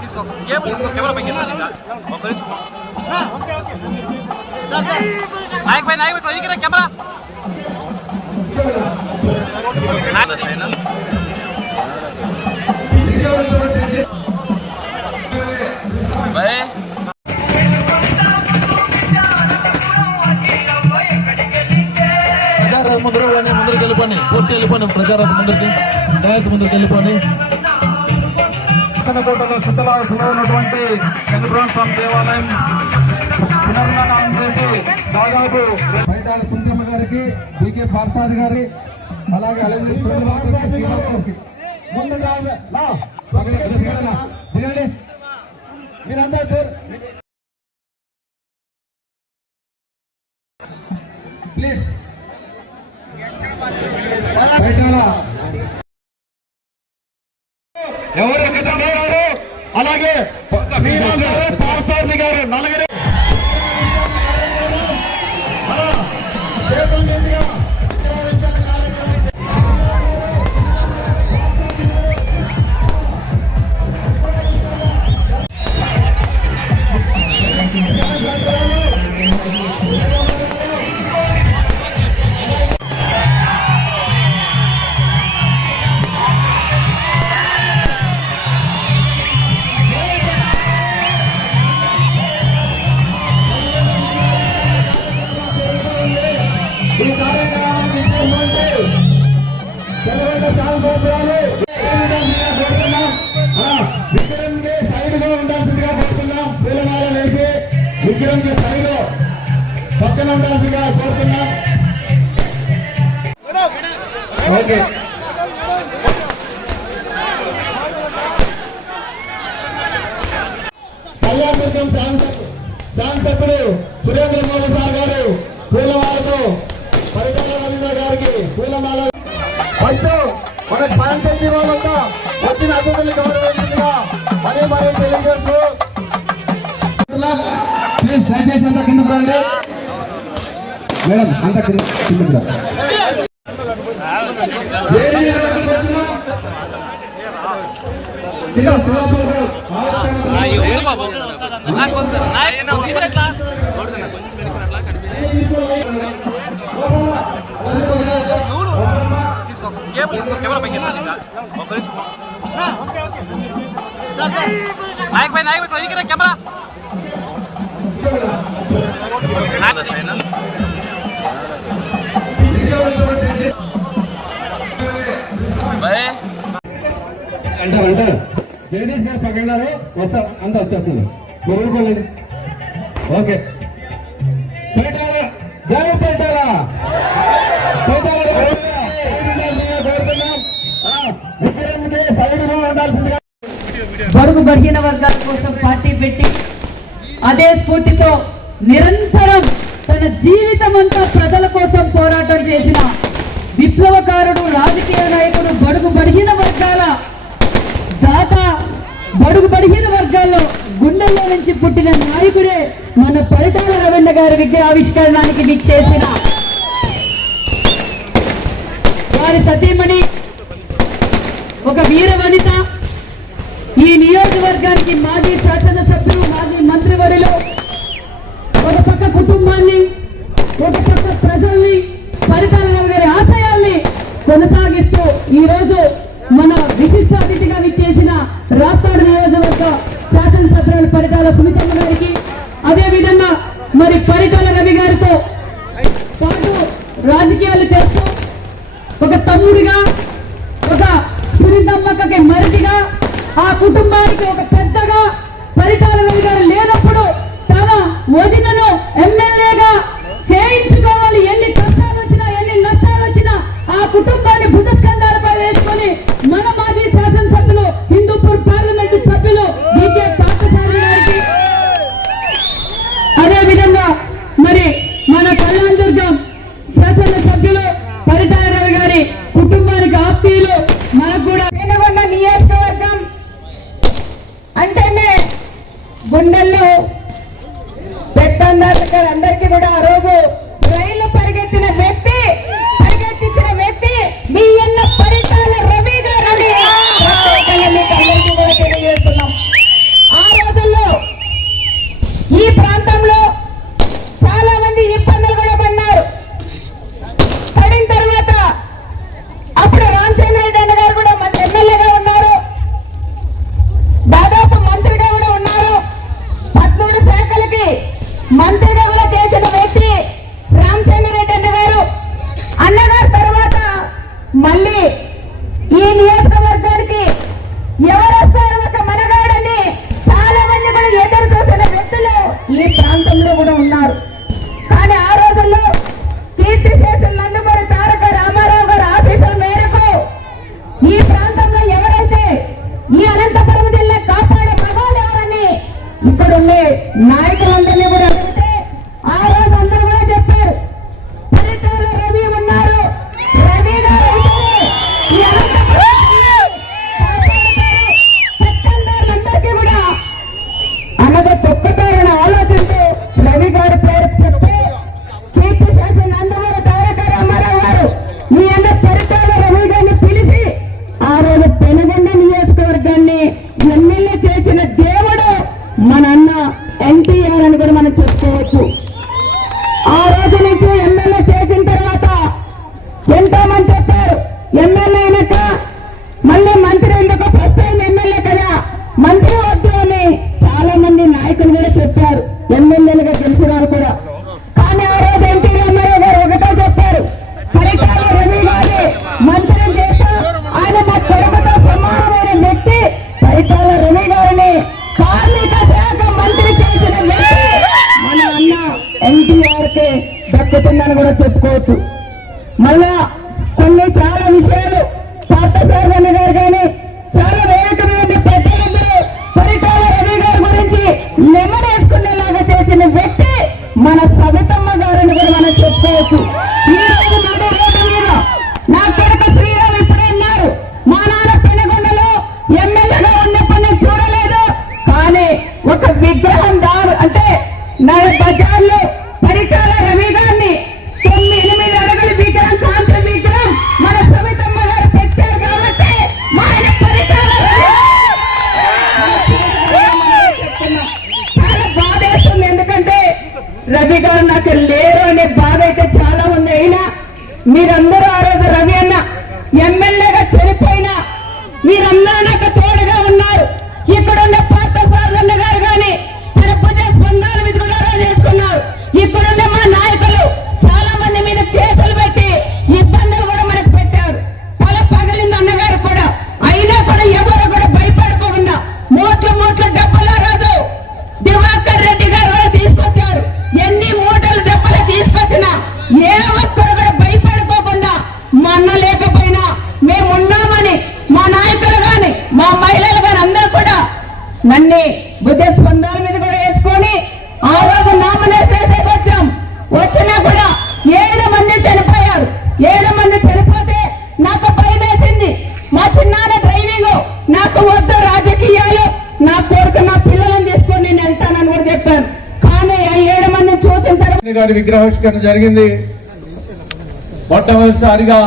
తీసుకో కేబుల్ తీసుకో కెమెరా పైకి ఒక్క నిమిషం నాయక్ పై నాయక్ పై ఇక్కడ కెమెరా ప్రచారం ముందర ముందరికి వెళ్ళిపోండి పూర్తి వెళ్ళిపోండి ప్రచారం ముందరికి డయాస్ ముందరికి వెళ్ళిపోండి కోటలో శుద్ధలాసలో ఉన్నటువంటి చంద్రబాబు స్వామి దేవాలయం పునర్నిర్మాణం చేసి దాదాపు బయట సుందరమ్మ గారికి బీకే పార్సాద్ గారి అలాగే అలాగే ముందుగా మీరందరూ ప్లీజ్. బయట ఆ, విగ్రహంకి సైడ్గా ఉండాల్సిందిగా కోరుతున్నాం. పూలమాల వేసి విగ్రహంకి సైడ్ పక్కన ఉండాల్సిందిగా కోరుతున్నాం. ఓకే. మేడం అంత కింద తీసుకో కేబుల్ తీసుకో కెమెరా పైకి ఎత్తాలి నిమిషం నాయక్ పై నాయక్ పై ఇక్కడ అంటారు అంటారు జగదీష్ గారు పక్కన వస్తా అంతా వచ్చేస్తుంది. మీరు ఓకే. పేటాల చేసిన విప్లవకారుడు రాజకీయ నాయకుడు బడుగు బలహీన వర్గాల దాత బడుగు బలహీన వర్గాల్లో గుండెల్లో నుంచి పుట్టిన నాయకుడే మన పరిటాల రవీంద్ర గారి విద్య ఆవిష్కరణానికి మీకు చేసిన వారి సతీమణి ఒక వీర వనిత. ఈ నియోజకవర్గానికి మాజీ శాసనసభ్యులు మాజీ మంత్రివర్యులు ఒక పక్క కుటుంబాన్ని ఒక పక్క ప్రజల్ని పరిపాలన గారి ఆశయాల్ని కొనసాగిస్తూ ఈ రోజు మన విశిష్ట అతిథిగా విచ్చేసిన రాస్తాడు నియోజకవర్గ శాసనసభ్యులు పరిటాల సుమితమ్మ గారికి అదే విధంగా మరి పరిటాల రవి గారితో పాటు రాజకీయాలు చేస్తూ ఒక తమ్ముడిగా ఒక సునీతమ్మక్కకి మరిదిగా ఆ కుటుంబానికి ఒక పెద్దగా పరిటాల రవి గారు లేనప్పుడు తన వదినను ఎమ్మెల్యేగా చేయించుకోవాలి కుటుంబాన్ని భుజస్కంధాలపై వేసుకొని మన మాజీ శాసనసభ్యులు హిందూపూర్ పార్లమెంటు సభ్యులు డికే పార్థసారథి గారికి. అదే విధంగా మరి మన కళ్యాణ్ దుర్గం శాసన సభ్యులు పరిటాల గారి కుటుంబానికి ఆప్తీయులు మనకు కూడా పెనుగొండ నియోజకవర్గం గుండెల్లో పెద్ద అందరికీ కూడా ఆ రోజు రైలు పరిగెత్తిన వ్యక్తి వ్యక్తి మీ ఇక్కడ ఉండే నాయకులందరినీ కూడా మంత్రి వద్దని చాలా మంది నాయకులు కూడా చెప్పారు. ఎమ్మెల్యేలుగా తెలిసిన వారు కూడా. కానీ ఆ రోజు ఎన్టీ రామారావు గారు ఒకటే చెప్పారు. పరిటాల రవి గారి మంత్రి చేస్తా ఆయన మా కొడుకుతో సమానమైన వ్యక్తి పరిటాల రవి గారిని కార్మిక శాఖ మంత్రి చేసిన వ్యక్తి మన అన్న ఎన్టీఆర్కి దక్కుతుందని కూడా చెప్పుకోవచ్చు. మళ్ళా కొన్ని చాలా విషయాలు పార్థసారథి గారు కానీ మన సవితమ్మ గారిని కూడా మనం చెప్పుకోవచ్చు. ఈ రోజు నడి రోడ్డు మీద నా కొడుకు శ్రీరామ్ ఇప్పుడే ఉన్నారు మా నాన్న పెనుగొండలో ఎమ్మెల్యేగా ఉన్నప్పుడు నేను చూడలేదు. కానీ ఒక విగ్రహం దారు అంటే నా బజార్లో మీరందరూ ఆ రోజు రవి అన్న ఎమ్మెల్యేగా చనిపోయినా మీరందరూ నాకు చనిపోయారు ఏడు మంది చనిపోతే నాకు భయం వేసింది. మా చిన్నాన్న డ్రైవింగ్ నాకు వద్దు రాజకీయాలు. నా కొడుకు నా పిల్లలను తీసుకొని నేను వెళ్తానని కూడా చెప్పాను. కానీ ఆ ఏడు మందిని చూసిన తర్వాత గారి విగ్రహావిష్కరణ జరిగింది. మొట్టమొదటిసారిగా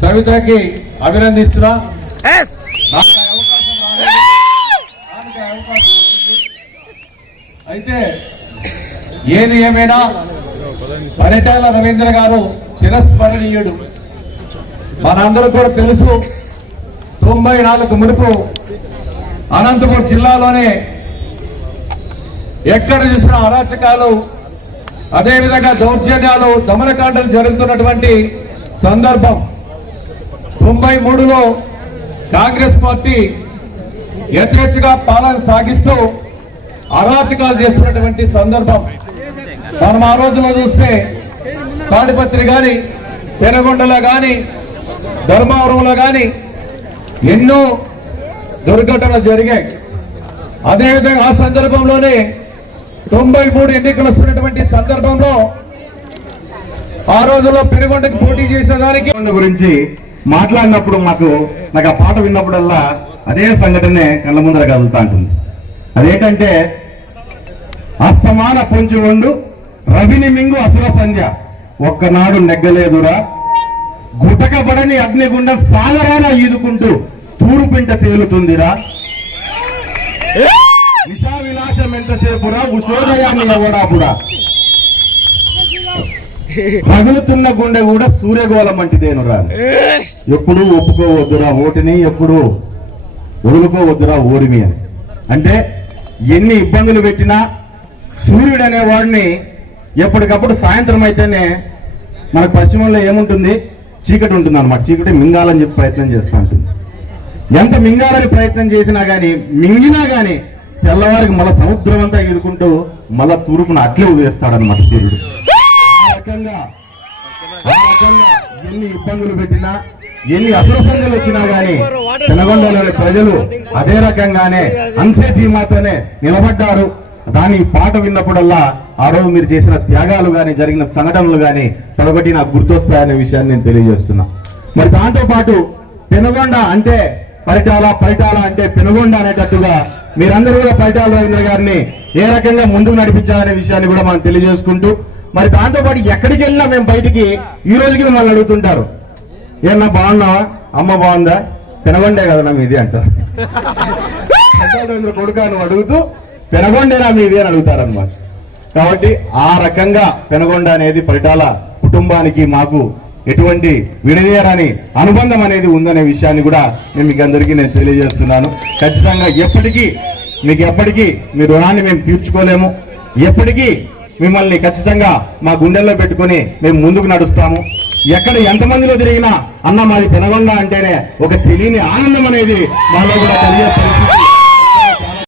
సవితకి అభినందిస్తున్నా. అయితే ఏది ఏమైనా పరిటాల రవీంద్ర గారు చిరస్మరణీయుడు మనందరూ కూడా తెలుసు తొంభై నాలుగు మునుపు అనంతపురం జిల్లాలోనే ఎక్కడ చూసిన అరాచకాలు అదేవిధంగా దౌర్జన్యాలు దమనకాండలు జరుగుతున్నటువంటి సందర్భం. తొంభై మూడులో కాంగ్రెస్ పార్టీ యథేచ్ఛగా పాలన సాగిస్తూ అరాచకాలు చేస్తున్నటువంటి సందర్భం. మనం ఆ రోజులో చూస్తే తాడిపత్రి కానీ పెనగొండలో కానీ ధర్మవరంలో కానీ ఎన్నో దుర్ఘటనలు జరిగాయి. అదేవిధంగా ఆ సందర్భంలోనే తొంభై మూడు ఎన్నికలు వస్తున్నటువంటి సందర్భంలో ఆ రోజుల్లో పెనుగొండకి పోటీ చేసేదానికి గురించి మాట్లాడినప్పుడు మాకు నాకు ఆ పాట విన్నప్పుడల్లా అదే సంఘటనే కళ్ళ ముందర కదులుతా ఉంటుంది అదేంటంటే అస్తమాన పొంచి ఉండు రవిని మింగు అసుర సంధ్య. ఒక్కనాడు నెగ్గలేదురా. గుటకబడని అగ్నిగుండ సాగరాన ఈదుకుంటూ తూరుపింట తేలుతుందిరా. విషా విలాసం ఎంతసేపురా ఉషోదయాన్ని ఎవడాపురా రగులుతున్న గుండె కూడా సూర్యగోళం వంటిదేనురా. ఎప్పుడు ఒప్పుకోవద్దురా ఓటిని ఎప్పుడు వదులుకోవద్దురా ఓరిమి అని. అంటే ఎన్ని ఇబ్బందులు పెట్టినా సూర్యుడు అనేవాడిని ఎప్పటికప్పుడు సాయంత్రం అయితేనే మనకు పశ్చిమంలో ఏముంటుంది? చీకటి ఉంటుంది అనమాట చీకటి మింగాలని చెప్పి ప్రయత్నం చేస్తూ ఉంటుంది. ఎంత మింగాలని ప్రయత్నం చేసినా కానీ మింగినా కానీ తెల్లవారికి మళ్ళా సముద్రం అంతా ఎదుర్కొంటూ మళ్ళా తూర్పున అట్లే ఉదయిస్తాడనమాట సూర్యుడు. ఆ రకంగా ఆ రకంగా ఎన్ని ఇబ్బందులు పెట్టినా ఎన్ని అసలు వచ్చినా గానీ తెలంగాణలోని ప్రజలు అదే రకంగానే అంతే ధీమాతోనే నిలబడ్డారు. దాని పాట విన్నప్పుడల్లా ఆ రోజు మీరు చేసిన త్యాగాలు కానీ జరిగిన సంఘటనలు గాని తొలగటి నాకు గుర్తొస్తాయనే విషయాన్ని నేను తెలియజేస్తున్నా. మరి దాంతో పాటు పెనుగొండ అంటే పరిటాల పరిటాల అంటే పెనుగొండ అనేటట్టుగా మీరందరూ కూడా పరిటాల రవీంద్ర గారిని ఏ రకంగా ముందుకు నడిపించాలనే విషయాన్ని కూడా మనం తెలియజేసుకుంటూ మరి దాంతోపాటు ఎక్కడికి వెళ్ళినా మేము బయటికి ఈ రోజుకి మిమ్మల్ని అడుగుతుంటారు. ఏమన్నా బాగున్నావా? అమ్మ బాగుందా? పెనగొండే కదా నా మీది అంటారు. పరిటాల రవీంద్ర కొడుకా అడుగుతూ పెనగొండేనా మీది అని అడుగుతారన్నమాట. కాబట్టి ఆ రకంగా పెనగొండ అనేది పరిటాల కుటుంబానికి మాకు ఎటువంటి విడదీయరాని అనుబంధం అనేది ఉందనే విషయాన్ని కూడా నేను మీకు అందరికీ నేను తెలియజేస్తున్నాను. ఖచ్చితంగా ఎప్పటికీ మీకు ఎప్పటికీ మీ రుణాన్ని మేము తీర్చుకోలేము. ఎప్పటికీ మిమ్మల్ని ఖచ్చితంగా మా గుండెల్లో పెట్టుకొని మేము ముందుకు నడుస్తాము. ఎక్కడ ఎంతమందిలో తిరిగినా అన్న మాది పెనగొండ అంటేనే ఒక తెలియని ఆనందం అనేది మాలో కూడా కలిగే పరిస్థితి.